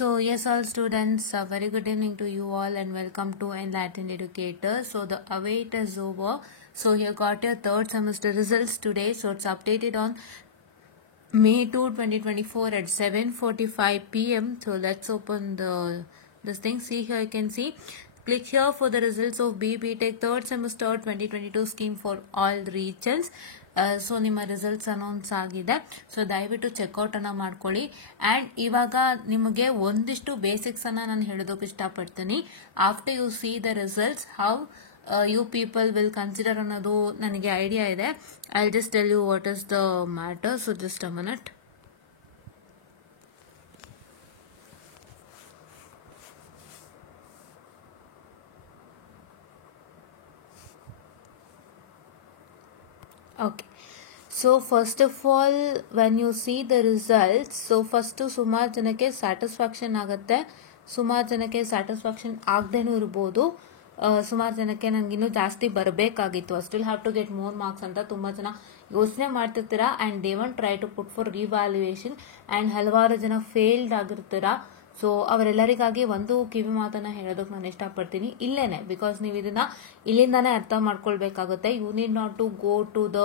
So yes, all students, a very good evening to you all and welcome to Enlightened Educators. So the await is over. So you got your third semester results today. So it's updated on May 2, 2024 at 7:45 p.m. So let's open this thing. See here, you can see. Click here for the results of BTech third semester 2022 scheme for all regions. So ನಿಮ್ಮ results announce ಆಗಿದೆ. So ದಯವಿಟ್ಟು checkout ಅನ್ನ ಮಾಡ್ಕೊಳ್ಳಿ. And ಇವಾಗ ನಿಮಗೆ ಒಂದಿಷ್ಟು basics ಅನ್ನ ನಾನು ಹೇಳೋದಕ್ಕೆ ಇಷ್ಟಪಡ್ತೀನಿ. After you see the results how you people will consider ಅನ್ನೋದು ನನಗೆ ಐಡಿಯಾ ಇದೆ. I just tell you what is the matter. So just a minute. Okay. So first of all, when you see the results, so first ಸುಮಾರು ಜನಕ್ಕೆ satisfaction ಆಗುತ್ತೆ, ಸುಮಾರು ಜನಕ್ಕೆ satisfaction ಆಗದೇನೂ ಇರ್ಬೋದು, ಸುಮಾರು ಜನಕ್ಕೆ ನನಗಿನ್ನೂ ಜಾಸ್ತಿ ಬರಬೇಕಾಗಿತ್ತು, I still have to get more marks ಅಂತ ತುಂಬಾ ಜನ ಯೋಚನೆ ಮಾಡ್ತಿರ್ತೀರಾ. And they one try to put for revaluation and ಹಲವಾರು ಜನ ಫೇಲ್ಡ್ ಆಗಿರ್ತೀರಾ. ಸೊ ಅವರೆಲ್ಲರಿಗಾಗಿ ಒಂದು ಕಿವಿ ಮಾತನ್ನ ಹೇಳೋದಕ್ಕೆ ನಾನು ಇಷ್ಟಪಡ್ತೀನಿ ಇಲ್ಲೇನೆ, ಬಿಕಾಸ್ ನೀವು ಇದನ್ನ ಇಲ್ಲಿಂದಾನೇ ಅರ್ಥ ಮಾಡ್ಕೊಳ್ಬೇಕಾಗುತ್ತೆ. You need not to go to the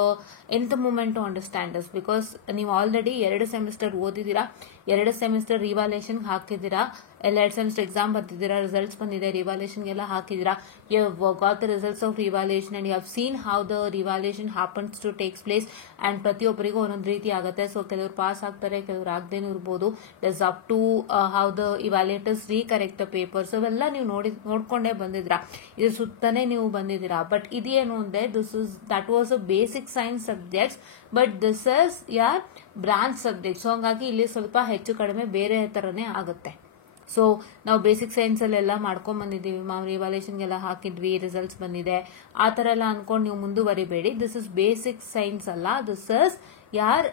nth moment to understand this, because ನೀವು ಆಲ್ರೆಡಿ 2 ಸೆಮಿಸ್ಟರ್ ಓದಿದ್ದೀರಾ, 2 ಸೆಮಿಸ್ಟರ್ ರಿವಾಲ್ಯೂಯೇಷನ್ ಹಾಕಿದ್ದೀರಾ, 2 ಸೆಮಿಸ್ಟರ್ ಎಕ್ಸಾಮ್ ಬರ್ತಿದ್ದೀರಾ, ರಿಸಲ್ಟ್ಸ್ ಬಂದಿದೆ, ರಿವಾಲ್ಯೂಯೇಷನ್ ಎಲ್ಲ ಹಾಕಿದ್ದೀರಾ. You have got the results of revaluation and you have seen how the revaluation happens to takes place. And ಪ್ರತಿಯೊಬ್ಬರಿಗೂ ಒಂದೊಂದು ರೀತಿ ಆಗುತ್ತೆ. ಸೊ ಕೆಲವರು ಪಾಸ್ ಆಗ್ತಾರೆ, ಕೆಲವರು ಆಗದೇನೂ ಇರ್ಬೋದು. It's up to how the evaluators recorrect the papers. ಅವೆಲ್ಲ ನೀವು ನೋಡ್ಕೊಂಡೇ ಬಂದಿದ್ರಾ, ಇದು ಸುತ್ತಾನೆ ನೀವು ಬಂದಿದ್ದೀರಾ. ಬಟ್ ಇದೇನು ಅಂದ್ರೆ that was a basic science subjects, but this is ಯಾರ್ ಬ್ರಾಂಚ್ ಸಬ್ಜೆಕ್ಟ್. ಸೊ ಹಂಗಾಗಿ ಇಲ್ಲಿ ಸ್ವಲ್ಪ ಹೆಚ್ಚು ಕಡಿಮೆ ಬೇರೆ ತರನೇ ಆಗುತ್ತೆ. ಸೊ ನಾವು ಬೇಸಿಕ್ ಸೈನ್ಸ್ ಅಲ್ಲೆಲ್ಲ ಮಾಡ್ಕೊಂಡ್ ಬಂದಿದ್ದೀವಿ, ರಿವಾಲ್ಯೂಯೇಷನ್ಗೆಲ್ಲ ಹಾಕಿದ್ವಿ, ರಿಸಲ್ಟ್ಸ್ ಬಂದಿದೆ, ಆ ತರ ಎಲ್ಲ ಅನ್ಕೊಂಡು ನೀವು ಮುಂದುವರಿಬೇಡಿ. ದಿಸ್ ಇಸ್ ಬೇಸಿಕ್ ಸೈನ್ಸ್ ಅಲ್ಲ, ದಿಸ್ ಇಸ್ ಯಾರ್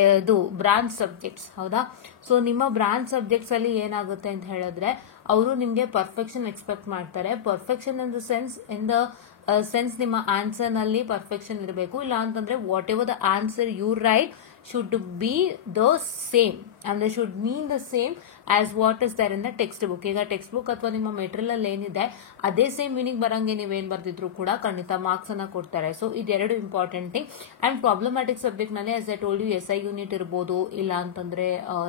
ಇದು ಬ್ರಾಂಚ್ ಸಬ್ಜೆಕ್ಟ್ಸ್. ಹೌದಾ? ಸೊ ನಿಮ್ಮ ಬ್ರಾಂಚ್ ಸಬ್ಜೆಕ್ಟ್ಸ್ ಅಲ್ಲಿ ಏನಾಗುತ್ತೆ ಅಂತ ಹೇಳಿದ್ರೆ, ಅವರು ನಿಮ್ಗೆ ಪರ್ಫೆಕ್ಷನ್ ಎಕ್ಸ್ಪೆಕ್ಟ್ ಮಾಡ್ತಾರೆ. ಪರ್ಫೆಕ್ಷನ್ ಇನ್ ದ ಸೆನ್ಸ್ ನಿಮ್ಮ ಆನ್ಸರ್ ನಲ್ಲಿ ಪರ್ಫೆಕ್ಷನ್ ಇರಬೇಕು. ಇಲ್ಲ ಅಂತಂದ್ರೆ whatever the answer you write should be the same and they should mean the same as what is there in the text book. ಈಗ text book ಅಥವಾ ನಿಮ್ಮ material ಅಲ್ಲಿ ಏನಿದೆ ಅದೇ ಸೇಮ್ ಮೀನಿಂಗ್ ಬರಂಗೆ ನೀವೇನ್ ಬರ್ದಿದ್ರು ಕೂಡ ಖಂಡಿತ ಮಾರ್ಕ್ಸ್ ಅನ್ನ ಕೊಡ್ತಾರೆ. ಸೊ ಇದೆರಡು important thing. And problematic subject ನಲ್ಲಿ as I told you SI unit ಇರ್ಬೋದು, ಇಲ್ಲ ಅಂತಂದ್ರೆ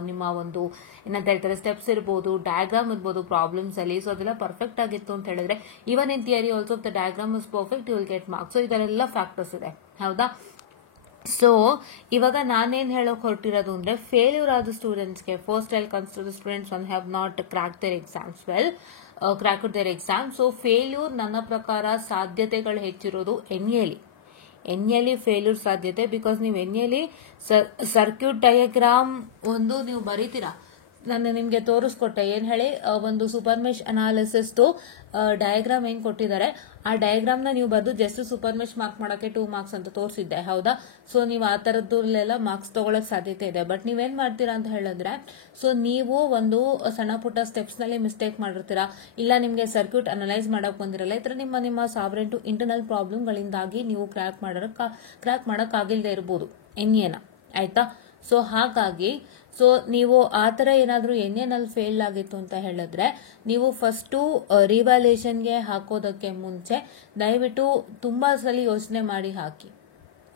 ನಿಮ್ಮ ಒಂದು ಏನಂತ ಹೇಳ್ತಾರೆ ಸ್ಟೆಪ್ಸ್ ಇರ್ಬೋದು, ಡಯಾಗ್ರಾಮ್ ಇರ್ಬೋದು ಪ್ರಾಬ್ಲಮ್ಸ್ ಅಲ್ಲಿ. ಸೊ ಅದೆಲ್ಲ ಪರ್ಫೆಕ್ಟ್ ಆಗಿತ್ತು ಅಂತ ಹೇಳಿದ್ರೆ even in theory also the diagram is perfect, you will get marks. So ಇದೆಲ್ಲ ಫ್ಯಾಕ್ಟರ್ಸ್ ಇದೆ. ಹೌದಾ? ಸೊ ಇವಾಗ ನಾನೇನ್ ಹೇಳಕ್ ಹೊರಟಿರೋದು ಅಂದ್ರೆ, ಫೇಲ್ಯೂರ್ ಆದ ಸ್ಟೂಡೆಂಟ್ಸ್ಗೆ first I consider students one have not crack their exams well, crack their exam. So failure ನನ್ನ ಪ್ರಕಾರ ಸಾಧ್ಯತೆಗಳು ಹೆಚ್ಚಿರೋದು ಎನ್ಎಲಿ ಫೇಲ್ಯೂರ್ ಸಾಧ್ಯತೆ. ಬಿಕಾಸ್ ನೀವು ಎನ್ಎಲಿ ಸರ್ಕ್ಯೂಟ್ ಡಯಾಗ್ರಾಮ್ ಒಂದು ನೀವು ಬರೀತೀರಾ, ನಾನು ನಿಮ್ಗೆ ತೋರಿಸ್ಕೊಟ್ಟೆ. ಏನ್ ಹೇಳಿ, ಒಂದು ಸೂಪರ್ ಮೆಶ್ ಅನಾಲಿಸಿಸ್ ಡಯಾಗ್ರಾಮ್ ಏನ್ ಕೊಟ್ಟಿದ್ದಾರೆ ಆ ಡಯಾಗ್ರಾಮ್ ನ ನೀವು ಬರೆದು ಜಸ್ಟ್ ಸೂಪರ್ ಮೆಶ್ ಮಾರ್ಕ್ ಮಾಡಕ್ಕೆ 2 ಮಾರ್ಕ್ಸ್ ಅಂತ ತೋರಿಸಿದ್ದೆ. ಹೌದಾ? ಸೊ ನೀವು ಆ ತರದ್ದೆಲ್ಲ ಮಾರ್ಕ್ಸ್ ತಗೊಳಕ್ ಸಾಧ್ಯತೆ ಇದೆ. ಬಟ್ ನೀವೇನ್ ಮಾಡ್ತೀರಾ ಅಂತ ಹೇಳಿದ್ರೆ, ಸೊ ನೀವು ಒಂದು ಸಣ್ಣ ಪುಟ್ಟ ಸ್ಟೆಪ್ಸ್ ನಲ್ಲಿ ಮಿಸ್ಟೇಕ್ ಮಾಡಿರ್ತೀರಾ, ಇಲ್ಲ ನಿಮ್ಗೆ ಸರ್ಕ್ಯೂಟ್ ಅನಲೈಸ್ ಮಾಡಕ್ ಬಂದಿರಲ್ಲ, ಈ ತರ ನಿಮ್ಮ ಸಾವರೆಂಟು ಇಂಟರ್ನಲ್ ಪ್ರಾಬ್ಲಮ್ ಗಳಿಂದಾಗಿ ನೀವು ಕ್ರ್ಯಾಕ್ ಮಾಡಕ್ ಆಗಿಲ್ದೇ ಇರ್ಬೋದು ಎನ್ಎನ. ಆಯ್ತಾ? ಸೊ ಹಾಗಾಗಿ ನೀವು ಆ ತರ ಏನಾದ್ರೂ ಎನ್ಎನಲ್ಲಿ ಫೇಲ್ ಆಗಿತ್ತು ಅಂತ ಹೇಳಿದ್ರೆ, ನೀವು ಫಸ್ಟ್ ರಿವ್ಯಾಲ್ಯೂಯೇಷನ್ಗೆ ಹಾಕೋದಕ್ಕೆ ಮುಂಚೆ ದಯವಿಟ್ಟು ತುಂಬಾ ಸಲ ಯೋಚನೆ ಮಾಡಿ ಹಾಕಿ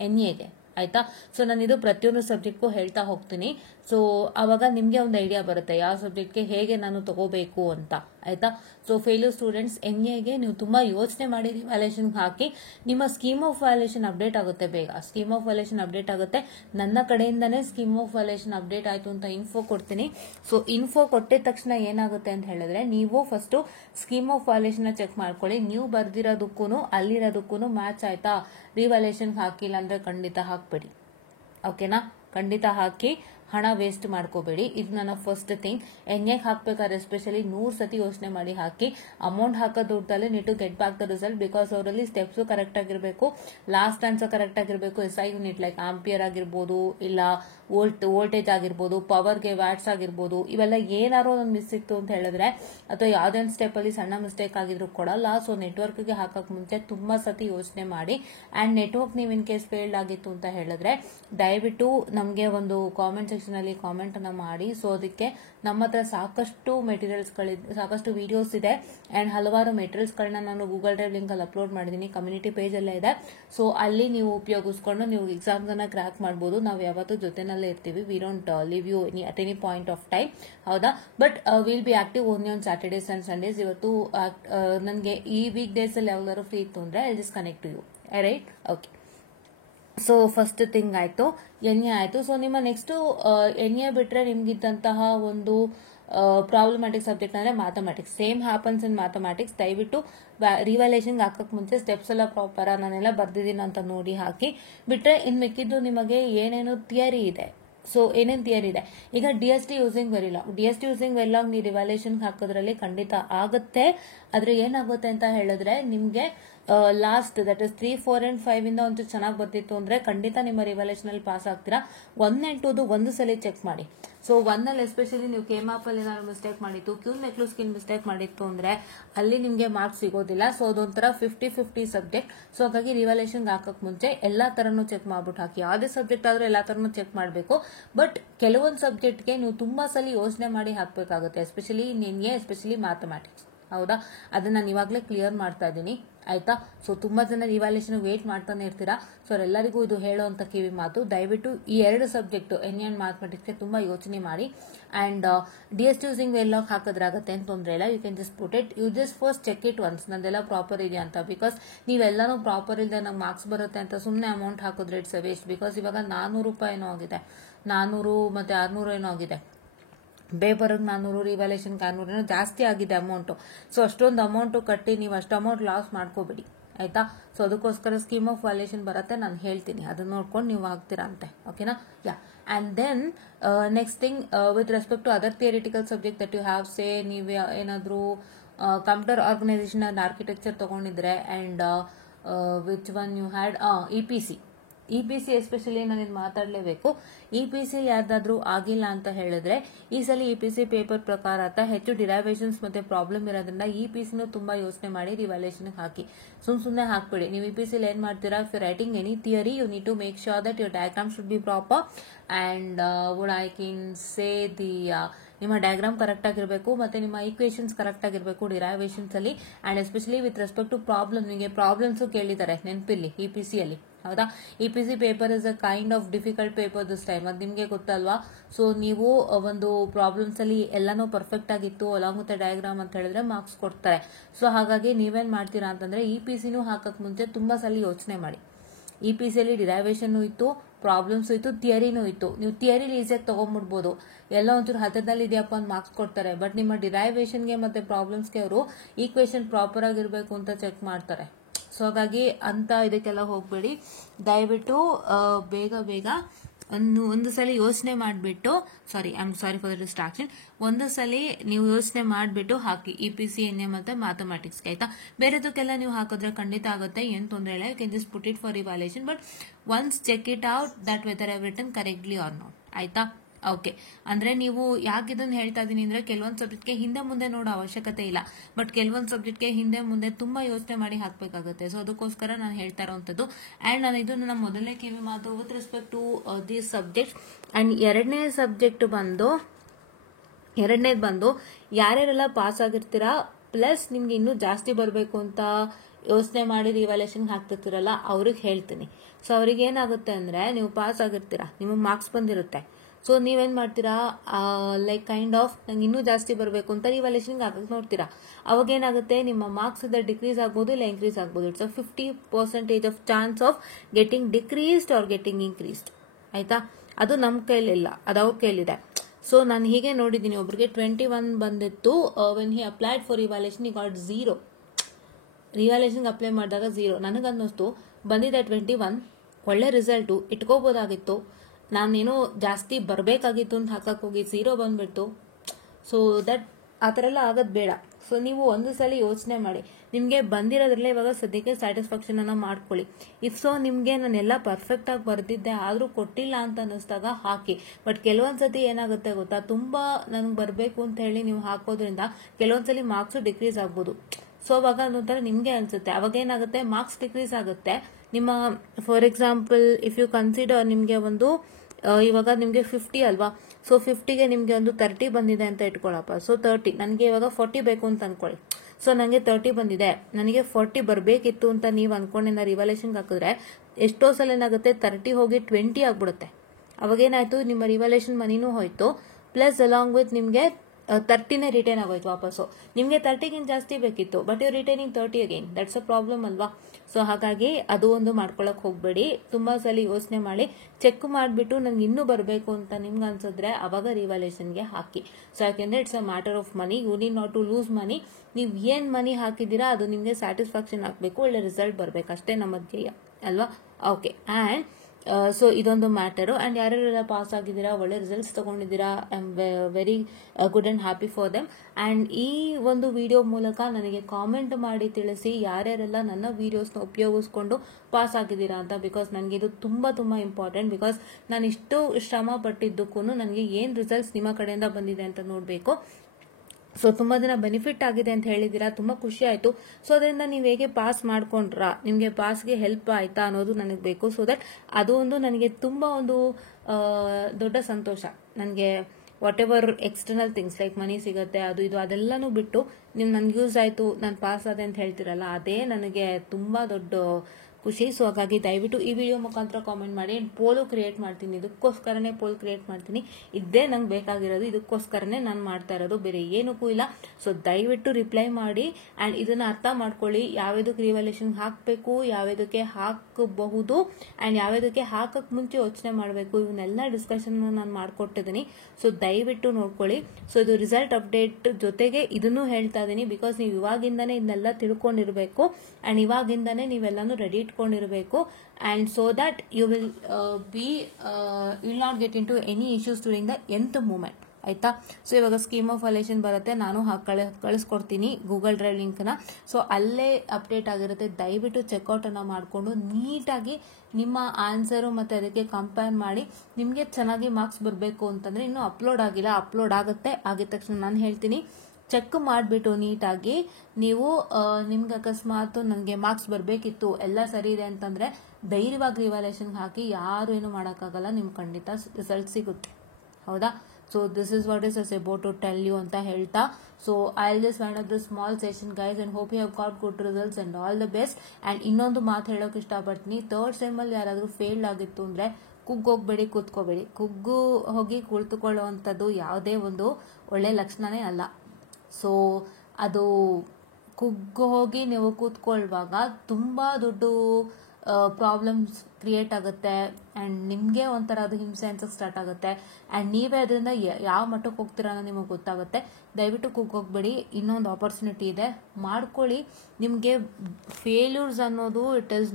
ಎನ್ಎಗೆ. ಆಯ್ತಾ? ಸೊ ನಾನು ಇದು ಪ್ರತಿಯೊಂದು ಸಬ್ಜೆಕ್ಟ್ಗೂ ಹೇಳ್ತಾ ಹೋಗ್ತೀನಿ. ಸೊ ಅವಾಗ ನಿಮ್ಗೆ ಒಂದು ಐಡಿಯಾ ಬರುತ್ತೆ ಯಾವ ಸಬ್ಜೆಕ್ಟ್ಗೆ ಹೇಗೆ ನಾನು ತಗೋಬೇಕು ಅಂತ. ಆಯ್ತಾ? ಸೊ ಫೇಲ್ಯೂರ್ ಸ್ಟೂಡೆಂಟ್ಸ್ ಎನ್ಎಗೆ ನೀವು ತುಂಬಾ ಯೋಚನೆ ಮಾಡಿ ರಿವ್ಯಾಲ್ಯೂಯೇಷನ್ ಹಾಕಿ. ನಿಮ್ಮ ಸ್ಕೀಮ್ ಆಫ್ ವ್ಯಾಲ್ಯೂಯೇಷನ್ ಅಪ್ಡೇಟ್ ಆಗುತ್ತೆ, ಬೇಗ ಸ್ಕೀಮ್ ಆಫ್ ವ್ಯಾಲ್ಯೂಯೇಷನ್ ಅಪ್ಡೇಟ್ ಆಗುತ್ತೆ. ನನ್ನ ಕಡೆಯಿಂದಾನೇ ಸ್ಕೀಮ್ ಆಫ್ ವ್ಯಾಲ್ಯೂಯೇಷನ್ ಅಪ್ಡೇಟ್ ಆಯ್ತು ಅಂತ ಇನ್ಫೋ ಕೊಡ್ತೀನಿ. ಸೊ ಇನ್ಫೋ ಕೊಟ್ಟಿದ ತಕ್ಷಣ ಏನಾಗುತ್ತೆ ಅಂತ ಹೇಳಿದ್ರೆ, ನೀವು first scheme of valuation check ಮಾಡ್ಕೊಳ್ಳಿ. ನೀವು ಬರ್ದಿರೋದಕ್ಕೂ ಅಲ್ಲಿರೋದಕ್ಕೂ ಮ್ಯಾಚ್ ಆಯ್ತಾ. ರಿವ್ಯಾಲ್ಯೂಯೇಷನ್ ಹಾಕಿಲ್ಲ ಅಂದ್ರೆ ಖಂಡಿತ ಹಾಕ್ಬೇಡಿ. ಓಕೆನಾ? ಖಂಡಿತ ಹಾಕಿ, ಹಣ ವೇಸ್ಟ್ ಮಾಡ್ಕೋಬೇಡಿ. ಇದು ನನ್ನ ಫಸ್ಟ್ ಥಿಂಗ್. ಎನ್ಎಗೆ ಹಾಕ್ಬೇಕಾದ್ರೆ ಎಸ್ಪೆಷಲಿ 100 ಸತಿ ಯೋಚನೆ ಮಾಡಿ ಹಾಕಿ. ಅಮೌಂಟ್ ಹಾಕೋ ದುಡ್ಡಲ್ಲಿ need to get back the result, because ಅವರಲ್ಲಿ ಸ್ಟೆಪ್ಸ್ ಕರೆಕ್ಟ್ ಆಗಿರ್ಬೇಕು, ಲಾಸ್ಟ್ ಆನ್ಸರ್ ಕರೆಕ್ಟ್ ಆಗಿರ್ಬೇಕು, SI ಯೂನಿಟ್ ಲೈಕ್ ಆಂಪಿಯರ್ ಆಗಿರ್ಬೋದು, ಇಲ್ಲ ವೋಲ್ಟೇಜ್ ಆಗಿರ್ಬೋದು, ಪವರ್ಗೆ ವ್ಯಾಟ್ಸ್ ಆಗಿರ್ಬೋದು, ಇವೆಲ್ಲ ಏನಾದ್ರು ಒಂದು ಮಿಸ್ ಇತ್ತು ಅಂತ ಹೇಳಿದ್ರೆ, ಅಥವಾ ಯಾವ್ದೇ ಒಂದು ಸ್ಟೆಪ್ ಅಲ್ಲಿ ಸಣ್ಣ ಮಿಸ್ಟೇಕ್ ಆಗಿದ್ರು ಕೊಡಲ್ಲ. ಸೊ ನೆಟ್ವರ್ಕ್ಗೆ ಹಾಕಕ್ ಮುಂಚೆ ತುಂಬಾ ಸತಿ ಯೋಚನೆ ಮಾಡಿ. ಅಂಡ್ ನೆಟ್ವರ್ಕ್ ನೀವು ಇನ್ ಕೇಸ್ ಫೇಲ್ಡ್ ಆಗಿತ್ತು ಅಂತ ಹೇಳಿದ್ರೆ ದಯವಿಟ್ಟು ನಮ್ಗೆ ಒಂದು ಕಾಮೆಂಟ್ ಸೆಕ್ಷನ್ ಅಲ್ಲಿ ಕಾಮೆಂಟ್ ಅನ್ನ ಮಾಡಿ. ಸೊ ಅದಕ್ಕೆ ನಮ್ಮ ಹತ್ರ ಸಾಕಷ್ಟು ಸಾಕಷ್ಟು ವಿಡಿಯೋಸ್ ಇದೆ ಆ್ಯಂಡ್ ಹಲವಾರು ಮೆಟೀರಿಯಲ್ಸ್ಗಳನ್ನ ನಾನು ಗೂಗಲ್ ಡ್ರೈವ್ ಲಿಂಕಲ್ಲಿ ಅಪ್ಲೋಡ್ ಮಾಡಿದ್ದೀನಿ, ಕಮ್ಯುನಿಟಿ ಪೇಜಲ್ಲೇ ಇದೆ. ಸೊ ಅಲ್ಲಿ ನೀವು ಉಪಯೋಗಿಸ್ಕೊಂಡು ನೀವು ಎಕ್ಸಾಮ್ಸನ್ನು ಕ್ರ್ಯಾಕ್ ಮಾಡ್ಬೋದು. ನಾವು ಯಾವತ್ತೂ ಜೊತೆನಲ್ಲೇ ಇರ್ತೀವಿ. We don't leave you at any point of time, ಹೌದಾ. But will be active only on Saturdays and Sundays. ಇವತ್ತು ನನಗೆ ಈ ವೀಕ್ ಡೇಸ್ ಅಲ್ಲಿ ಯಾವ್ದಾದ್ರು ಫ್ರೀ ಇತ್ತು ಅಂದ್ರೆ I just connect to you, right? Okay. So first thing ಆಯ್ತು, N A ಆಯ್ತು. ಸೊ ನಿಮ್ಮ ನೆಕ್ಸ್ಟ್ ಎನ್ ಎ ಬಿಟ್ರೆ ನಿಮ್ಗಿದ್ದಂತಹ ಒಂದು ಪ್ರಾಬ್ಲಮ್ಯಾಟಿಕ್ ಸಬ್ಜೆಕ್ಟ್ ಅಂದ್ರೆ mathematics. Same happens in mathematics. ದಯವಿಟ್ಟು ರಿವ್ಯಾಲ್ಯೂಯೇಷನ್ ಹಾಕಕ್ ಮುಂಚೆ ಸ್ಟೆಪ್ಸ್ ಎಲ್ಲ ಪ್ರಾಪರ್ ನಾನೆಲ್ಲ ಬರ್ದಿದ್ದೀನಿ ಅಂತ ನೋಡಿ ಹಾಕಿ. ಬಿಟ್ರೆ ಇನ್ ಮಿಕ್ಕಿದ್ದು ನಿಮಗೆ ಏನೇನು ಥಿಯರಿ ಇದೆ. ಸೊ ಏನೇನು ಥಿಯರಿ ಇದೆ, ಈಗ DST using Verilog. DST using Verilog ನೀವು ರಿವ್ಯಾಲ್ಯೂಯೇಷನ್ ಹಾಕೋದ್ರಲ್ಲಿ ಖಂಡಿತ ಆಗುತ್ತೆ. ಆದ್ರೆ ಏನಾಗುತ್ತೆ ಅಂತ ಹೇಳಿದ್ರೆ ನಿಮ್ಗೆ ಲಾಸ್ಟ್ ದಟ್ ಇಸ್ 3, 4 and 5 ಇಂದ ಒಂಚೂರು ಚೆನ್ನಾಗಿ ಬರ್ತಿತ್ತು ಅಂದ್ರೆ ಖಂಡಿತ ನಿಮ್ಮ ರಿವ್ಯಾಲ್ಯೂಯೇಷನ್ ಅಲ್ಲಿ ಪಾಸ್ ಆಗ್ತೀರಾ. 1 and 2 ಒಂದು ಸಲ ಚೆಕ್ ಮಾಡಿ. ಸೊ 1 ಅಲ್ಲಿ ಎಸ್ಪೆಷಲಿ ನೀವು K-MAP ಅಲ್ಲಿ ಏನಾದ್ರು ಮಿಸ್ಟೇಕ್ ಮಾಡಿತ್ತು, Q-MECLUSKIN ಮಿಸ್ಟೇಕ್ ಮಾಡಿತ್ತು ಅಂದ್ರೆ ಅಲ್ಲಿ ನಿಮ್ಗೆ ಮಾರ್ಕ್ಸ್ ಸಿಗೋದಿಲ್ಲ. ಸೊ ಅದೊಂಥರ 50-50 ಸಬ್ಜೆಕ್ಟ್. ಸೊ ಹಾಗಾಗಿ ರಿವ್ಯಾಲ್ಯೂಯೇಷನ್ ಹಾಕಕ್ ಮುಂಚೆ ಎಲ್ಲಾ ತರನು ಚೆಕ್ ಮಾಡ್ಬಿಟ್ಟು ಹಾಕಿ. ಯಾವುದೇ ಸಬ್ಜೆಕ್ಟ್ ಆದ್ರೂ ಎಲ್ಲಾ ತರನು ಚೆಕ್ ಮಾಡಬೇಕು. ಬಟ್ ಕೆಲವೊಂದು ಸಬ್ಜೆಕ್ಟ್ಗೆ ನೀವು ತುಂಬಾ ಸಲ ಯೋಚನೆ ಮಾಡಿ ಹಾಕ್ಬೇಕಾಗುತ್ತೆ, ಎಸ್ಪೆಷಲಿ ಮ್ಯಾಥಮೆಟಿಕ್ಸ್, ಹೌದಾ. ಅದನ್ನ ನಾನು ಇವಾಗಲೇ ಕ್ಲಿಯರ್ ಮಾಡ್ತಾ ಇದ್ದೀನಿ, ಆಯ್ತಾ. ಸೊ ತುಂಬಾ ಜನ ರಿವ್ಯಾಲ್ಯೂಯೇಷನ್ ವೇಟ್ ಮಾಡ್ತಾನೆ ಇರ್ತೀರಾ. ಸೊ ಎಲ್ಲರಿಗೂ ಇದು ಹೇಳೋ ಅಂತ ಕಿವಿ ಮಾತು, ದಯವಿಟ್ಟು ಈ 2 ಸಬ್ಜೆಕ್ಟ್ ಎನ್ ಅಂಡ್ ಮ್ಯಾಥಮೆಟಿಕ್ಸ್ಗೆ ತುಂಬಾ ಯೋಚನೆ ಮಾಡಿ. ಅಂಡ್ DST ಯೂಸಿಂಗ್ ವೆರಿಲಾಗ್ ಹಾಕಿದ್ರಾಗತ್ತೆ ಅಂತ ತೊಂದರೆ ಇಲ್ಲ. You can just put it, you just first check it once ನಂದೆಲ್ಲ ಪ್ರಾಪರ್ ಇದೆಯಾ ಅಂತ. ಬಿಕಾಸ್ ನೀವೆಲ್ಲಾನು ಪ್ರಾಪರ್ ಇಲ್ಲದೆ ನಂಗೆ ಮಾರ್ಕ್ಸ್ ಬರುತ್ತೆ ಅಂತ ಸುಮ್ಮನೆ ಅಮೌಂಟ್ ಹಾಕಿದ್ರೆ ಇಟ್ಸ್ ವೇಸ್ಟ್. ಬಿಕಾಸ್ ಇವಾಗ 400 ರೂಪಾಯಿ ಏನೋ ಆಗಿದೆ, 400 ಮತ್ತೆ 600 ಏನೋ ಆಗಿದೆ. ಪೇಪರ್ಗೆ 400, ರಿವ್ಯಾಲ್ಯೂಯೇಷನ್ 600 ಏನೋ ಜಾಸ್ತಿ ಆಗಿದೆ ಅಮೌಂಟು. ಸೊ ಅಷ್ಟೊಂದು ಅಮೌಂಟು ಕಟ್ಟಿ ನೀವು ಅಷ್ಟು ಅಮೌಂಟ್ ಲಾಸ್ ಮಾಡ್ಕೋಬೇಡಿ, ಆಯ್ತಾ. ಸೊ ಅದಕ್ಕೋಸ್ಕರ ಸ್ಕೀಮ್ ಆಫ್ ವ್ಯಾಲ್ಯೂಯೇಷನ್ ಬರುತ್ತೆ, ನಾನು ಹೇಳ್ತೀನಿ, ಅದನ್ನ ನೋಡ್ಕೊಂಡು ನೀವು ಆಗ್ತೀರಾ ಅಂತೆ, ಓಕೆನಾ. Yeah. And then next thing with respect to other theoretical subject that you have, say ನೀವು ಏನಾದರೂ ಕಂಪ್ಯೂಟರ್ ಆರ್ಗನೈಸೇಷನ್ ಅಂಡ್ ಆರ್ಕಿಟೆಕ್ಚರ್ ತಗೊಂಡಿದ್ರೆ and which one you had EPC especially ನಾನು ಇದು ಮಾತಾಡಲೇಬೇಕು. EPC ಯಾವ್ದಾದ್ರು ಆಗಿಲ್ಲ ಅಂತ ಹೇಳಿದ್ರೆ ಈ ಸಲ EPC ಪೇಪರ್ ಪ್ರಕಾರ ಅಂತ ಹೆಚ್ಚು ಡಿರೈವೇಷನ್ಸ್ ಮತ್ತೆ ಪ್ರಾಬ್ಲಮ್ ಇರೋದ್ರಿಂದ EPCನೂ ತುಂಬಾ ಯೋಚನೆ ಮಾಡಿ ರಿವ್ಯಾಲ್ಯೂಯೇಷನ್ ಹಾಕಿ. ಸುಮ್ಮನೆ ಹಾಕ್ಬೇಡಿ. ನೀವು EPC ಏನ್ ಮಾಡ್ತೀರಾ, if you writing any theory you need to make sure that your diagram should be proper and would I can say ನಿಮ್ಮ ಡಯಾಗ್ರಾಮ್ ಕರೆಕ್ಟ್ ಆಗಿರಬೇಕು ಮತ್ತೆ ನಿಮ್ಮ ಈಕ್ವೇಷನ್ಸ್ ಕರೆಕ್ಟ್ ಆಗಿರಬೇಕು ಡಿರೈವೇಷನ್ಸ್ ಅಲ್ಲಿ. And especially with respect to problem, ನಿಮಗೆ problems ಕೇಳಿದ್ದಾರೆ ನೆನಪಿಲ್ಲಿ EPC ಅಲ್ಲಿ, ಹೌದಾ. EPC paper is a kind of difficult paper this time, ಅದು ನಿಮ್ಗೆ ಗೊತ್ತಲ್ವಾ. ಸೊ ನೀವು ಒಂದು ಪ್ರಾಬ್ಲಮ್ಸ್ ಅಲ್ಲಿ ಎಲ್ಲಾನು ಪರ್ಫೆಕ್ಟ್ ಆಗಿತ್ತು ಅಲಾಂಗ್ ವಿತ್ ಡಯಾಗ್ರಾಮ್ ಅಂತ ಹೇಳಿದ್ರೆ ಮಾರ್ಕ್ಸ್ ಕೊಡ್ತಾರೆ. ಸೊ ಹಾಗಾಗಿ ನೀವೇನ್ ಮಾಡ್ತೀರಾ ಅಂತಂದ್ರೆ EPCನೂ ಹಾಕಕ್ ಮುಂಚೆ ತುಂಬಾ ಸಲ ಯೋಚನೆ ಮಾಡಿ. EPC ಅಲ್ಲಿ ಡಿರೈವೇಷನ್ ಇತ್ತು, ಪ್ರಾಬ್ಲಮ್ಸ್ ಇತ್ತು, ಥಿಯರಿನೂ ಇತ್ತು. ನೀವು ಥಿಯರಿಲಿ ಈಸಿಯಾಗಿ ತಗೊಂಡ್ಬಿಡ್ಬೋದು, ಎಲ್ಲ ಒಂಚೂರು ಹತ್ತದಲ್ಲಿ ಇದೆಯಪ್ಪ ಅಂತ ಮಾರ್ಕ್ಸ್ ಕೊಡ್ತಾರೆ. ಬಟ್ ನಿಮ್ಮ ಡಿರೈವೇಷನ್ಗೆ ಮತ್ತೆ ಪ್ರಾಬ್ಲಮ್ಸ್ಗೆ ಅವರು ಈಕ್ವೇಷನ್ ಪ್ರಾಪರ್ ಆಗಿರ್ಬೇಕು ಅಂತ ಚೆಕ್ ಮಾಡ್ತಾರೆ. ಸೊ ಹಾಗಾಗಿ ಅಂತ ಇದಕ್ಕೆಲ್ಲ ಹೋಗ್ಬೇಡಿ. ದಯವಿಟ್ಟು ಬೇಗ ಒಂದು ಸಲ ಯೋಚನೆ ಮಾಡಿಬಿಟ್ಟು, ಸಾರಿ ಫಾರ್ ದ ಡಿಸ್ಟ್ರಾಕ್ಷನ್, ಒಂದು ಸಲ ನೀವು ಯೋಚನೆ ಮಾಡಿಬಿಟ್ಟು ಹಾಕಿ EPC NA ಮತ್ತೆ ಮ್ಯಾಥಮೆಟಿಕ್ಸ್ಗೆ, ಆಯ್ತಾ. ಬೇರೆದಕ್ಕೆಲ್ಲ ನೀವು ಹಾಕಿದ್ರೆ ಖಂಡಿತ ಆಗುತ್ತೆ, ಏನು ತೊಂದರೆ ಇಲ್ಲ. You can just put it for evaluation, but once check it out that whether I've written correctly or not, ಆಯ್ತಾ. ಓಕೆ. ಅಂದ್ರೆ ನೀವು ಯಾಕೆ ಇದನ್ನ ಹೇಳ್ತಾ ಇದೀನಿ ಅಂದ್ರೆ ಕೆಲವೊಂದು ಸಬ್ಜೆಕ್ಟ್ಗೆ ಹಿಂದೆ ಮುಂದೆ ನೋಡೋ ಅವಶ್ಯಕತೆ ಇಲ್ಲ, ಬಟ್ ಕೆಲವೊಂದು ಸಬ್ಜೆಕ್ಟ್ಗೆ ಹಿಂದೆ ಮುಂದೆ ತುಂಬಾ ಯೋಚನೆ ಮಾಡಿ ಹಾಕ್ಬೇಕಾಗುತ್ತೆ. ಸೊ ಅದಕ್ಕೋಸ್ಕರ ನಾನು ಹೇಳ್ತಾ ಇರೋವಂಥದ್ದು. ಅಂಡ್ ನಾನು ಇದು ನನ್ನ ಮೊದಲನೇ ಕಿವಿ ಮಾತು with respect to this subject. And ಎರಡನೇದು ಬಂದು ಯಾರ್ಯಾರೆಲ್ಲ ಪಾಸ್ ಆಗಿರ್ತೀರಾ ಪ್ಲಸ್ ನಿಮ್ಗೆ ಇನ್ನೂ ಜಾಸ್ತಿ ಬರಬೇಕು ಅಂತ ಯೋಚನೆ ಮಾಡಿ ರಿವ್ಯಾಲ್ಯೂಯೇಷನ್ ಹಾಕ್ತಿರ್ತೀರಲ್ಲ ಅವ್ರಿಗೆ ಹೇಳ್ತೀನಿ. ಸೊ ಅವ್ರಿಗೆ ಏನಾಗುತ್ತೆ ಅಂದ್ರೆ ನೀವು ಪಾಸ್ ಆಗಿರ್ತೀರಾ, ನಿಮಗೆ ಮಾರ್ಕ್ಸ್ ಬಂದಿರುತ್ತೆ. ಸೊ ನೀವೇನ್ ಮಾಡ್ತೀರಾ, ಲೈಕ್ ಕೈಂಡ್ ಆಫ್ ನಂಗೆ ಇನ್ನೂ ಜಾಸ್ತಿ ಬರಬೇಕು ಅಂತ ರಿವ್ಯಾಲ್ಯೂಯೇಷನ್ಗೆ ಹಾಕಕ್ಕೆ ನೋಡ್ತೀರಾ. ಅವಾಗ ಏನಾಗುತ್ತೆ, ನಿಮ್ಮ ಮಾರ್ಕ್ಸ್ ಡಿಕ್ರೀಸ್ ಆಗ್ಬೋದು ಇಲ್ಲ ಇನ್ಕ್ರೀಸ್ ಆಗ್ಬೋದು. It's 50% of chance of getting decreased are getting increased, ಆಯ್ತಾ. ಅದು ನಮ್ಮ ಕೈಲಿಲ್ಲ, ಅದು ಅವ್ರ ಕೈಲಿದೆ. ಸೊ ನಾನು ಹೀಗೆ ನೋಡಿದ್ದೀನಿ, ಒಬ್ರಿಗೆ 21 ಬಂದಿತ್ತು. When he applied for revaluation he got 0. ರಿವ್ಯಾಲ್ಯೂಯೇಷನ್ಗೆ ಅಪ್ಲೈ ಮಾಡಿದಾಗ 0. ನನಗನ್ನಿಸ್ತು ಬಂದಿದೆ 21, ಒಳ್ಳೆ ರಿಸಲ್ಟು, ಇಟ್ಕೋಬೋದಾಗಿತ್ತು, ನಾನೇನೋ ಜಾಸ್ತಿ ಬರಬೇಕಾಗಿತ್ತು ಅಂತ ಹಾಕಕ್ಕೆ ಹೋಗಿ 0 ಬಂದ್ಬಿಡ್ತು. ಸೊ ದಟ್ ಆ ಥರ ಎಲ್ಲ ಆಗೋದು ಬೇಡ. ಸೊ ನೀವು ಒಂದು ಸಲ ಯೋಚನೆ ಮಾಡಿ, ನಿಮಗೆ ಬಂದಿರೋದ್ರಲ್ಲೇ ಇವಾಗ ಸದ್ಯಕ್ಕೆ ಸ್ಯಾಟಿಸ್ಫ್ಯಾಕ್ಷನ್ ಅನ್ನ ಮಾಡ್ಕೊಳ್ಳಿ. ಇಫ್ ಸೊ ನಿಮಗೆ ನಾನೆಲ್ಲ ಪರ್ಫೆಕ್ಟ್ ಆಗಿ ಬರ್ದಿದ್ದೆ ಆದ್ರೂ ಕೊಟ್ಟಿಲ್ಲ ಅಂತ ಅನ್ನಿಸ್ದಾಗ ಹಾಕಿ. ಬಟ್ ಕೆಲವೊಂದ್ಸತಿ ಏನಾಗುತ್ತೆ ಗೊತ್ತಾ, ತುಂಬಾ ನನ್ಗೆ ಬರಬೇಕು ಅಂತ ಹೇಳಿ ನೀವು ಹಾಕೋದ್ರಿಂದ ಕೆಲವೊಂದ್ಸಲಿ ಮಾರ್ಕ್ಸ್ ಡಿಕ್ರೀಸ್ ಆಗ್ಬೋದು. ಸೊ ಅವಾಗ ಅನ್ನೋತರ ನಿಮ್ಗೆ ಅನ್ಸುತ್ತೆ, ಅವಾಗ ಏನಾಗುತ್ತೆ ಮಾರ್ಕ್ಸ್ ಡಿಕ್ರೀಸ್ ಆಗುತ್ತೆ. ನಿಮ್ಮ for example if you consider ನಿಮ್ಗೆ ಒಂದು ಇವಾಗ ನಿಮ್ಗೆ 50 ಅಲ್ವಾ, ಸೊ 50ಗೆ ನಿಮಗೆ ಒಂದು 30 ಬಂದಿದೆ ಅಂತ ಇಟ್ಕೊಳ್ಳಪ್ಪ. ಸೊ 30 ನನಗೆ ಇವಾಗ 40 ಬೇಕು ಅಂತ ಅನ್ಕೊಳ್ಳಿ. ಸೊ ನನಗೆ 30 ಬಂದಿದೆ, ನನಗೆ 40 ಬರಬೇಕಿತ್ತು ಅಂತ ನೀವು ಅನ್ಕೊಂಡೆ ರಿವಾಲ್ಯೂಷನ್ಗೆ ಹಾಕಿದ್ರೆ ಎಷ್ಟೋ ಸಲ ಏನಾಗುತ್ತೆ 30 ಹೋಗಿ 20 ಆಗ್ಬಿಡುತ್ತೆ. ಅವಾಗೇನಾಯ್ತು, ನಿಮ್ಮ ರಿವಾಲ್ಯೂಷನ್ ಮನಿನೂ ಹೋಯ್ತು, ಪ್ಲಸ್ ಅಲಾಂಗ್ ವಿತ್ ನಿಮಗೆ 30ನೇ ರಿಟರ್ನ್ ಆಗೋಯ್ತು ವಾಪಸ್ಸು. ನಿಮಗೆ 30ಗಿಂತ ಜಾಸ್ತಿ ಬೇಕಿತ್ತು, but you returning 30 again. That's a problem ಅಲ್ವಾ? ಸೊ ಹಾಗಾಗಿ ಅದು ಒಂದು ಮಾಡ್ಕೊಳಕ್ ಹೋಗ್ಬೇಡಿ. ತುಂಬಾ ಸಲ ಯೋಚನೆ ಮಾಡಿ ಚೆಕ್ ಮಾಡಿಬಿಟ್ಟು ನನ್ಗೆ ಇನ್ನೂ ಬರಬೇಕು ಅಂತ ನಿಮ್ಗೆ ಅನ್ಸಿದ್ರೆ ಅವಾಗ ರಿವಾಲ್ಯೂಷನ್ಗೆ ಹಾಕಿ. ಸೊ ಯಾಕೆಂದ್ರೆ it's a matter of money, you need not to lose money. ನೀವು ಏನ್ ಮನಿ ಹಾಕಿದ್ದೀರಾ ಅದು ನಿಮ್ಗೆ ಸ್ಯಾಟಿಸ್ಫ್ಯಾಕ್ಷನ್ ಆಗ್ಬೇಕು, ಒಳ್ಳೆ ರಿಸಲ್ಟ್ ಬರ್ಬೇಕು, ಅಷ್ಟೇ ನಮ್ಮ ಧ್ಯೇಯ ಅಲ್ವಾ? ಓಕೆ. ಅಂಡ್ ಸೊ ಇದೊಂದು ಮ್ಯಾಟರು. ಅಂಡ್ ಯಾರ್ಯಾರೆಲ್ಲ ಪಾಸ್ ಆಗಿದ್ದೀರಾ, ಒಳ್ಳೆ ರಿಸಲ್ಟ್ಸ್ ತಗೊಂಡಿದ್ದೀರಾ, I am very good and happy for them. And ಈ ಒಂದು ವಿಡಿಯೋ ಮೂಲಕ ನನಗೆ ಕಾಮೆಂಟ್ ಮಾಡಿ ತಿಳಿಸಿ ಯಾರ್ಯಾರೆಲ್ಲ ನನ್ನ ವಿಡಿಯೋಸ್ನ ಉಪಯೋಗಿಸ್ಕೊಂಡು ಪಾಸ್ ಆಗಿದ್ದೀರಾ ಅಂತ. ಬಿಕಾಸ್ ನನಗೆ ಇದು ತುಂಬಾ ತುಂಬಾ ಇಂಪಾರ್ಟೆಂಟ್. ಬಿಕಾಸ್ ನಾನು ಇಷ್ಟು ಶ್ರಮ ಪಟ್ಟಿದ್ದಕ್ಕೂ ನನಗೆ ಏನ್ ರಿಸಲ್ಟ್ಸ್ ನಿಮ್ಮ ಕಡೆಯಿಂದ ಬಂದಿದೆ ಅಂತ ನೋಡಬೇಕು. ಸೊ ತುಂಬಾ ದಿನ ಬೆನಿಫಿಟ್ ಆಗಿದೆ ಅಂತ ಹೇಳಿದ್ದೀರಾ, ತುಂಬಾ ಖುಷಿ ಆಯ್ತು. ಸೊ ಅದರಿಂದ ನೀವು ಹೇಗೆ ಪಾಸ್ ಮಾಡ್ಕೊಂಡ್ರಾ, ನಿಮಗೆ ಪಾಸ್ಗೆ ಹೆಲ್ಪ್ ಆಯ್ತಾ ಅನ್ನೋದು ನನಗೆ ಬೇಕು. ಸೊ ದಟ್ ಅದು ಒಂದು ನನಗೆ ತುಂಬಾ ಒಂದು ದೊಡ್ಡ ಸಂತೋಷ. ನನಗೆ what ever external things like ಮನಿ ಸಿಗುತ್ತೆ ಅದು ಇದು ಅದೆಲ್ಲಾನು ಬಿಟ್ಟು ನೀವು ನನ್ಗೆ ಯೂಸ್ ಆಯ್ತು, ನಾನು ಪಾಸ್ ಆದೆ ಅಂತ ಹೇಳ್ತಿರಲ್ಲ, ಅದೇ ನನಗೆ ತುಂಬಾ ದೊಡ್ಡ ಖುಷಿ. ಸೊ ಹಾಗಾಗಿ ದಯವಿಟ್ಟು ಈ ವಿಡಿಯೋ ಮುಖಾಂತರ ಕಾಮೆಂಟ್ ಮಾಡಿ. ಪೋಲು ಕ್ರಿಯೇಟ್ ಮಾಡ್ತೀನಿ, ಇದಕ್ಕೋಸ್ಕರನೇ ಪೋಲ್ ಕ್ರಿಯೇಟ್ ಮಾಡ್ತೀನಿ. ಇದೇ ನಂಗೆ ಬೇಕಾಗಿರೋದು, ಇದಕ್ಕೋಸ್ಕರನೇ ನಾನು ಮಾಡ್ತಾ ಇರೋದು, ಬೇರೆ ಏನಕ್ಕೂ ಇಲ್ಲ. ಸೊ ದಯವಿಟ್ಟು ರಿಪ್ಲೈ ಮಾಡಿ. ಅಂಡ್ ಇದನ್ನ ಅರ್ಥ ಮಾಡ್ಕೊಳ್ಳಿ, ಯಾವ್ದಕ್ಕೆ ರಿವಾಲ್ಯೂಷನ್ ಹಾಕಬೇಕು, ಯಾವ್ದಕ್ಕೆ ಹಾಕಬಹುದು, ಅಂಡ್ ಯಾವ್ದಕ್ಕೆ ಹಾಕಕ್ ಮುಂಚೆ ಯೋಚನೆ ಮಾಡಬೇಕು, ಇವನ್ನೆಲ್ಲ ಡಿಸ್ಕಷನ್ ನಾನು ಮಾಡ್ಕೊಟ್ಟಿದ್ದೀನಿ. ಸೊ ದಯವಿಟ್ಟು ನೋಡ್ಕೊಳ್ಳಿ. ಸೊ ಇದು ರಿಸಲ್ಟ್ ಅಪ್ಡೇಟ್ ಜೊತೆಗೆ ಇದನ್ನು ಹೇಳ್ತಾ ಇದೀನಿ, ಬಿಕಾಸ್ ನೀವು ಇವಾಗಿಂದಾನೇ ಇದನ್ನೆಲ್ಲ ತಿಳ್ಕೊಂಡಿರ್ಬೇಕು. ಅಂಡ್ ಇವಾಗಿಂದಾನೇ ನೀವೆಲ್ಲಾನು ರೆಡಿ ಇಟ್ಕೊಂಡಿರಬೇಕು. And so that you will will not get in to any issues during the nth moment. ಆಯ್ತಾ? ಸೊ ಇವಾಗ ಸ್ಕೀಮ್ ಆಫ್ ವ್ಯಾಲ್ಯೂಯೇಷನ್ ಬರುತ್ತೆ, ನಾನು ಕಳಿಸ್ಕೊಡ್ತೀನಿ ಗೂಗಲ್ ಡ್ರೈವ್ ಲಿಂಕ್ ನ. ಸೊ ಅಲ್ಲೇ ಅಪ್ಡೇಟ್ ಆಗಿರುತ್ತೆ. ದಯವಿಟ್ಟು ಚೆಕ್ಔಟ್ ಅನ್ನ ಮಾಡಿಕೊಂಡು ನೀಟಾಗಿ ನಿಮ್ಮ ಆನ್ಸರ್ ಮತ್ತೆ ಅದಕ್ಕೆ ಕಂಪೇರ್ ಮಾಡಿ ನಿಮ್ಗೆ ಚೆನ್ನಾಗಿ ಮಾರ್ಕ್ಸ್ ಬರಬೇಕು ಅಂತಂದ್ರೆ, ಇನ್ನು ಅಪ್ಲೋಡ್ ಆಗಿಲ್ಲ, ಅಪ್ಲೋಡ್ ಆಗುತ್ತೆ. ಆಗಿದ ತಕ್ಷಣ ನಾನು ಹೇಳ್ತೀನಿ, ಚೆಕ್ ಮಾಡಿಬಿಟ್ಟು ನೀಟಾಗಿ ನೀವು ನಿಮ್ಗೆ ಅಕಸ್ಮಾತ್ ನನಗೆ ಮಾರ್ಕ್ಸ್ ಬರಬೇಕಿತ್ತು, ಎಲ್ಲ ಸರಿ ಇದೆ ಅಂತಂದ್ರೆ ಧೈರ್ಯವಾಗಿ ರಿವಾಲ್ಯೂಷನ್ ಹಾಕಿ, ಯಾರು ಏನು ಮಾಡೋಕ್ಕಾಗಲ್ಲ, ನಿಮ್ಗೆ ಖಂಡಿತ ರಿಸಲ್ಟ್ ಸಿಗುತ್ತೆ. ಹೌದಾ? So this is what is about to tell you ಅಂತ ಹೇಳ್ತಾ, so I will just wind up the small session guys and hope you have got good results and all the best. And ಇನ್ನೊಂದು ಮಾತು ಹೇಳೋಕೆ ಇಷ್ಟಪಡ್ತೀನಿ, third sem ಅಲ್ಲಿ ಯಾರಾದ್ರೂ fail ಆಗಿತ್ತು ಅಂದ್ರೆ ಕುಗ್ಗೋಗ್ಬೇಡಿ, ಕೂತ್ಕೋಬೇಡಿ. ಕುಗ್ಗು ಹೋಗಿ ಕುಳಿತುಕೊಳ್ಳುವಂಥದ್ದು ಯಾವುದೇ ಒಂದು ಒಳ್ಳೆ ಲಕ್ಷಣನೇ ಅಲ್ಲ. ಸೊ ಅದು ಕುಗ್ಗು ಹೋಗಿ ನೀವು ಕೂತ್ಕೊಳ್ಳುವಾಗ ತುಂಬಾ ದೊಡ್ಡ ಪ್ರಾಬ್ಲಮ್ಸ್ ಕ್ರಿಯೇಟ್ ಆಗುತ್ತೆ. ಅಂಡ್ ನಿಮ್ಗೆ ಒಂಥರ ಅದು ಹಿಂಸೆ ಅನ್ಸಕ್ ಸ್ಟಾರ್ಟ್ ಆಗುತ್ತೆ. ಅಂಡ್ ನೀವೇ ಅದರಿಂದ ಯಾವ ಮಟ್ಟಕ್ಕೆ ಹೋಗ್ತೀರಾ ಅನ್ನೋ ನಿಮಗೆ ಗೊತ್ತಾಗುತ್ತೆ. ದಯವಿಟ್ಟು ಕುಗ್ಗೋಗ್ಬೇಡಿ, ಇನ್ನೊಂದು ಆಪರ್ಚುನಿಟಿ ಇದೆ, ಮಾಡ್ಕೊಳ್ಳಿ. ನಿಮ್ಗೆ ಫೇಲ್ಯೂರ್ಸ್ ಅನ್ನೋದು it is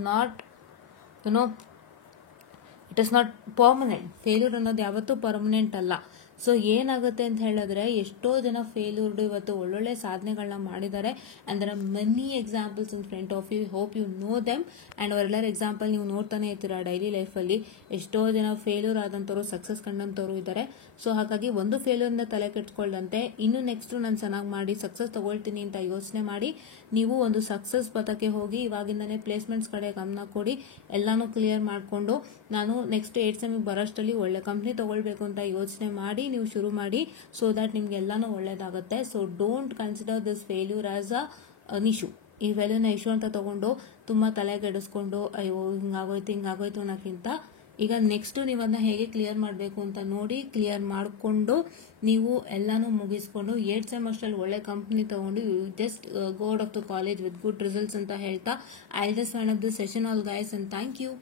not permanent. Failure ಅನ್ನೋದು ಯಾವತ್ತೂ ಪರ್ಮನೆಂಟ್ ಅಲ್ಲ. ಸೊ ಏನಾಗುತ್ತೆ ಅಂತ ಹೇಳಿದ್ರೆ, ಎಷ್ಟೋ ಜನ ಫೇಲ್ಯೂರ್ಡ್ ಇವತ್ತು ಒಳ್ಳೊಳ್ಳೆ ಸಾಧನೆಗಳನ್ನ ಮಾಡಿದ್ದಾರೆ. And there are many examples in front of you, hope you know them. And ಅವರೆಲ್ಲರ ಎಕ್ಸಾಂಪಲ್ ನೀವು ನೋಡ್ತಾನೆ ಇರ್ತೀರಾ ಡೈಲಿ ಲೈಫಲ್ಲಿ. ಎಷ್ಟೋ ಜನ ಫೇಲ್ಯೂರ್ ಆದಂಥವ್ರು, ಸಕ್ಸಸ್ ಕಂಡಂಥವ್ರು ಇದ್ದಾರೆ. ಸೊ ಹಾಗಾಗಿ ಒಂದು ಫೇಲ್ಯೂರ್ನ ತಲೆ ಕೆಡ್ಸ್ಕೊಳ್ಳದಂತೆ ಇನ್ನು ನೆಕ್ಸ್ಟ್ ನಾನು ಚೆನ್ನಾಗಿ ಮಾಡಿ ಸಕ್ಸಸ್ ತಗೊಳ್ತೀನಿ ಅಂತ ಯೋಚನೆ ಮಾಡಿ ನೀವು ಒಂದು ಸಕ್ಸಸ್ ಪಥಕ್ಕೆ ಹೋಗಿ ಇವಾಗಿಂದಾನೇ ಪ್ಲೇಸ್ಮೆಂಟ್ಸ್ ಕಡೆ ಗಮನ ಕೊಡಿ. ಎಲ್ಲಾನು ಕ್ಲಿಯರ್ ಮಾಡಿಕೊಂಡು ನಾನು ನೆಕ್ಸ್ಟ್ 8 ಸೆಮಿಗೆ ಬರೋಷ್ಟರಲ್ಲಿ ಒಳ್ಳೆ ಕಂಪ್ನಿ ತಗೊಳ್ಬೇಕು ಅಂತ ಯೋಚನೆ ಮಾಡಿ ನೀವು ಶುರು ಮಾಡಿ. ಸೊ ದಟ್ ನಿಮ್ಗೆ ಎಲ್ಲಾನು ಒಳ್ಳೇದಾಗುತ್ತೆ. So don't consider this failure as an issue. ಈ ಫೇಲ್ಯೂರ್ನ ಇಶ್ಯೂ ಅಂತ ತಗೊಂಡು ತುಂಬಾ ತಲೆಗೆಡಿಸ್ಕೊಂಡು ಅಯ್ಯೋ ಹಿಂಗಾಗೋಯ್ತು ಅನ್ನೋಕ್ಕಿಂತ ಈಗ ನೆಕ್ಸ್ಟ್ ನೀವು ಅದನ್ನ ಹೇಗೆ ಕ್ಲಿಯರ್ ಮಾಡಬೇಕು ಅಂತ ನೋಡಿ ಕ್ಲಿಯರ್ ಮಾಡಿಕೊಂಡು ನೀವು ಎಲ್ಲಾನು ಮುಗಿಸ್ಕೊಂಡು 8th ಸೆಮಿಸ್ಟರ್ ಒಳ್ಳೆ ಕಂಪ್ನಿ ತಗೊಂಡು you just go out of the college with good results ಅಂತ ಹೇಳ್ತಾ I just wind up the session all guys and thank you.